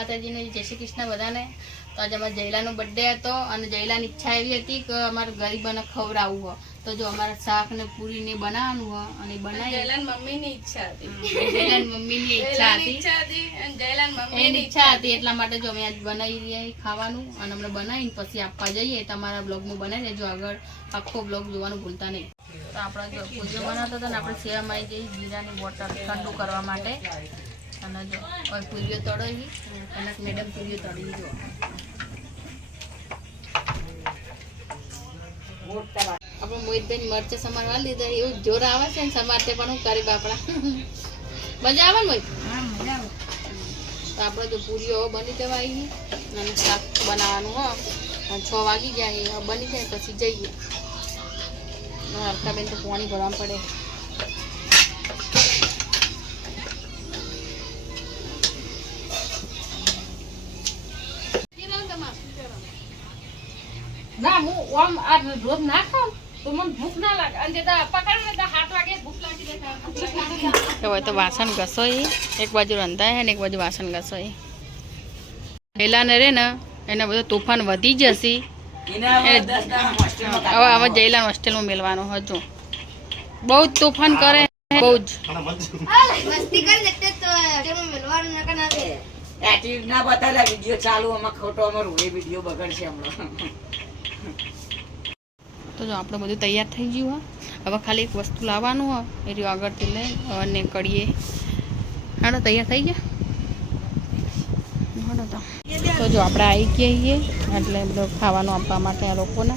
માતાજી ને જય શ્રી કૃષ્ણ બધાને। તો આજે અમારા જયલાનો બર્થડે હતો અને જયલાની ઈચ્છા એવી હતી કે અમારે ગરીબોને ખવડાવવું હોય, તો જો અમારે શાક ને પૂરી ને બનાવવાનું હોય અને બનાવી જયલાની મમ્મીની ઈચ્છા હતી, જયલાની મમ્મીની ઈચ્છા હતી અને જયલાની મમ્મીની ઈચ્છા હતી એટલા માટે જો અમે આજ બનાવી રહ્યા ખાવાનું અને અમે બનાવીને પછી આપવા જઈએ। તમારા બ્લોગમાં બનાવી દેજો, આગળ આખો બ્લોગ જોવાનું ભૂલતા નહીં। તો આપણે જો પૂરીઓ બનાવતા હતા ને આપણે સેવામાં આવી જઈ જીરાની બોટલ ઠંડુ કરવા માટે અને જો હવે પૂરીઓ તળાવી અને મેડમ પૂરીઓ તળી જો આપણે મોહિતભાઈ મરચે સમારવા લીધા એવું જોર આવે છે ને સમારતે પણ હું કરી બાપડા મજા આવે ને મોહિત? હા મજા આવે। તો આપણે જો પૂરીઓ બની દેવાય અને શાક બનાવવાનું હો 6 વાગી જાય બની જાય પછી જઈએ। હરકાબેન તો પાણી ભરવા પડે। ના હું ઓમ આ રોજ ના ખાઉં તો મને ભૂખ ના લાગે અને જે પકડને તો 7 વાગે ભૂખ લાગી જાય। હવે તો વાસણ ઘસોઈ એક બાજુ રંધાય છે ને એક બાજુ વાસણ ઘસોઈ। પહેલાને રે ને એને બધું તોફાન વધી જશે। હવે અમે જયલાન હોસ્ટેલમાં મેળવાનો હજુ બહુ જ તોફાન કરે, બહુ જ મસ્તી કરે એટલે તો હોસ્ટેલમાં મેળવાનું નકા ના દે। એટીટ્યુડ ના બતાલા વિડિયો ચાલુ આમાં ખોટો અમારું એ વિડિયો બગડશે હમણાં। તો જો આપણે બધું તૈયાર થઈ ગયું હવે ખાલી એક વસ્તુ લાવવાનું હોય એ રહ્યું આગળથી લઈ અને કરીએ। હાલો તૈયાર થઈ ગયા તો જો આપણે આવી ગયા છીએ એટલે બધું ખાવાનું આપવા માટે આ લોકોને।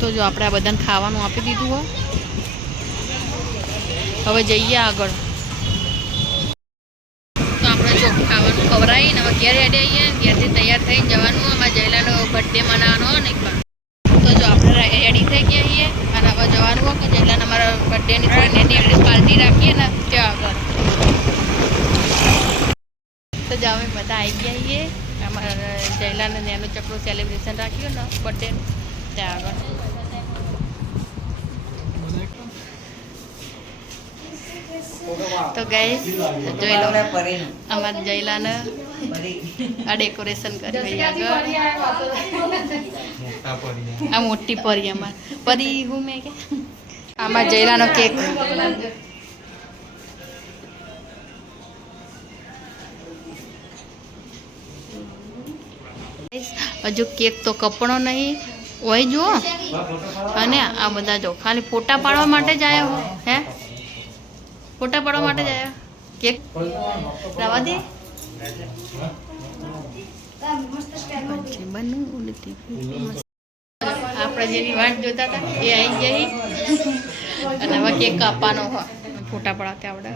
તો જો આપણે આ બધાને ખાવાનું આપી દીધું હોય હવે જઈએ આગળ। તો આપણે જો ખાવાનું ખવડાવીને હવે ઘેર હેડે આવીએ ઘેરથી તૈયાર થઈને જવાનું અમારા જયલાનો બર્થડે મનાવવાનો હોય ને એકવાર। તો જો આપણે રેડી થઈ ગયા છીએ અને હવે જવાનું હોય કે જયલાને અમારા બર્થડેની થોડી નાની એવડી પાર્ટી રાખીએ ને ત્યાં આગળ। તો જો અમે બધા આવી ગયા છીએ અમારા જયલાને નાનું ચકડું સેલિબ્રેશન રાખ્યું ને બર્થડેનું ત્યાં આગળ। તો ગાઈસ જોઈ લો અમારા જયલાને આ ડેકોરેશન કર્યું આગળ। આ મોટી પરી અમાર પરી હું મેં કે આમાં જયલાનો કેક હજુ કેક તો કપણો નહીં હોય જુઓ અને આ બધા જો ખાલી ફોટા પાડવા માટે જ આવ્યા હો હે ફોટા પાડવા માટે જ આવ્યા કેક રવા દે આપણે જેની વાટ જોતા હતા એ આવી જઈ અને હવે કેક કાપવાનો હોય ફોટા પડાવતા આવડે।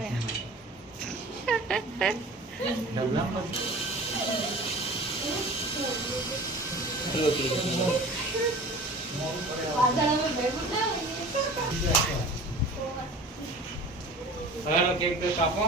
કેક કાપો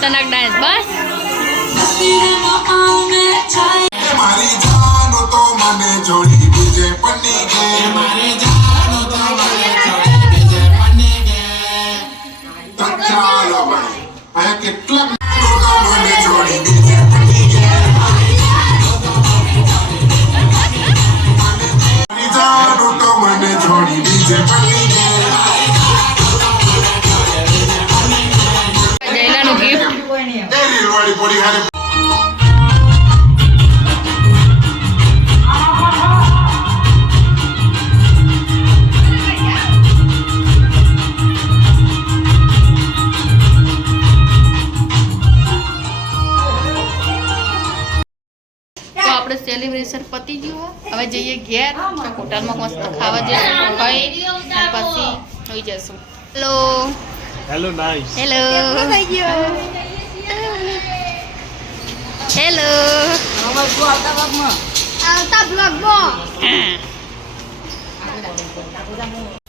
ખતરનાક ડાન્સ બસ મારી જાનો તો મને જોડી બીજે પન્ની ગે મારી જાનો તો મને જોડી બીજે પન્ની ગે તો ચાલો ભાઈ આ કેટલા મને જોડી બીજે પન્ની ગે મારી જાનો તો મને જોડી બીજે પન્ની ગે જયલાનું ગિફ્ટ એ રીલવાળી પોડી હારે આપણે સેલિબ્રેશન પતી ગયું હવે જઈએ ઘેર હોટલમાં મસ્ત ખાવા જઈશું ખાઈ પછી હોઈ જશું hello hello nice hello hello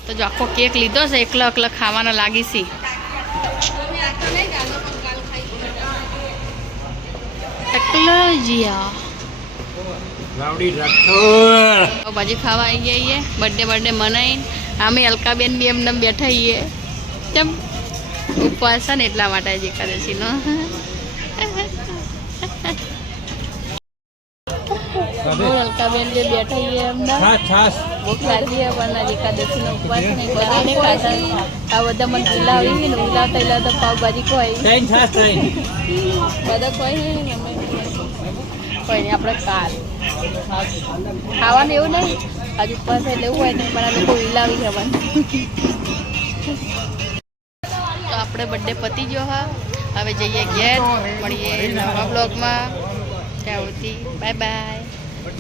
તો જો આખો કેક લીધો છે એકલો એકલો ખાવાનો લાગી છે એકલો જીયા રાવડી રાઠોડ ભાજી ખાવા આવી જઈએ બર્થડે મનાઈને અમે અલકાબેન બી એમને બેઠા છીએ કેમ ઉપવાસ છે ને એટલા માટે જ એકાદશીનો અલકાબેન જે બેઠા છીએ એમને ભૂખ લાગી પણ એકાદશીનો ઉપવાસ નહીં બધાને ખાતા આ બધા મને ખીલાવી ને ખીલાવતા પાવભાજી કોઈ બધા કોઈ નહીં કોઈ નહીં આપણે કાલ ખાવાનું એવું નહીં હજુ ઉપવાસ એટલે એવું હોય નહીં પણ આ લોકો હિલાવી જવાનું તો આપણે બર્થડે પતી ગયો હા હવે જઈએ ઘેર મળીએ નવા બ્લોગમાં ત્યાં સુધી બાય બાય